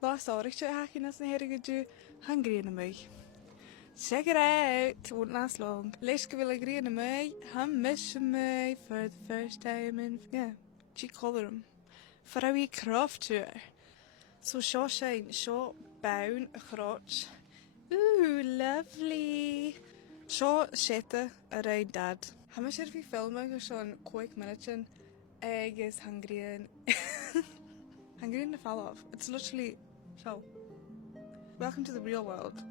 Last orig hacking as na herige du hungry in me. Check it out, it won't last long. Leske will agree in me, ham miss me for the first time in she colour him. For a wee Croft tour. So shaw shine, shaw bown a crotch. Ooh, lovely. Shaw shete around dad. How much if we film like Sean quick minutes in egg is hungry and hungry in the fall off. It's literally so. Welcome to the real world.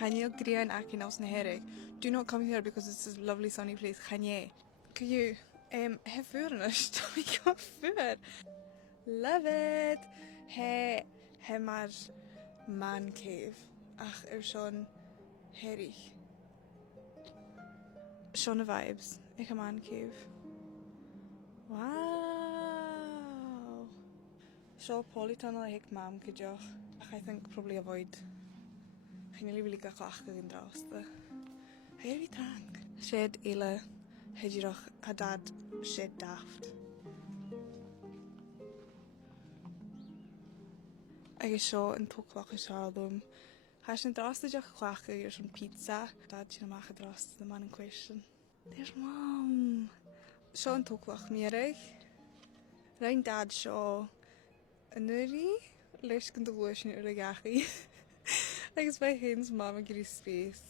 Hanya Grian Aki Nelson Herrig. Do not come here because it's this lovely sunny place. Hanya. Can you have food in us? We got food. Love it. Hey maar man cave. Ach, Sean herrig. Sean vibes. Ik man cave. Wow. So polytunnel ik mam gejoch. I think probably avoid. Gaan jullie willen klachten in draasten? Ga je wie tank? Shed ele. Heb je toch hadad shed daft? Ik is zo een toekwak is album. Hij is een draasten joch klachten hier zo'n pizza. Dat je normaal gedraast de man in question. There's mom. Zo een toekwak meerig. Rein dad zo. En nu lees ik de lotion uit de gachie. Ik is bij hens mama giri space.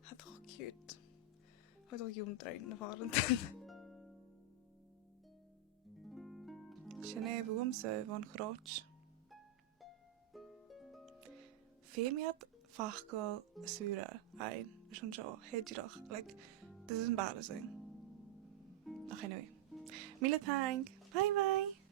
Het toch cute. Wat al jong trein naar varen. Shanee woemse van Croft. Femiat fachkel sura ein. Schon zo. Heet je toch? Like, this is embarrassing. Ach, anyway. Mille thank. Bye bye.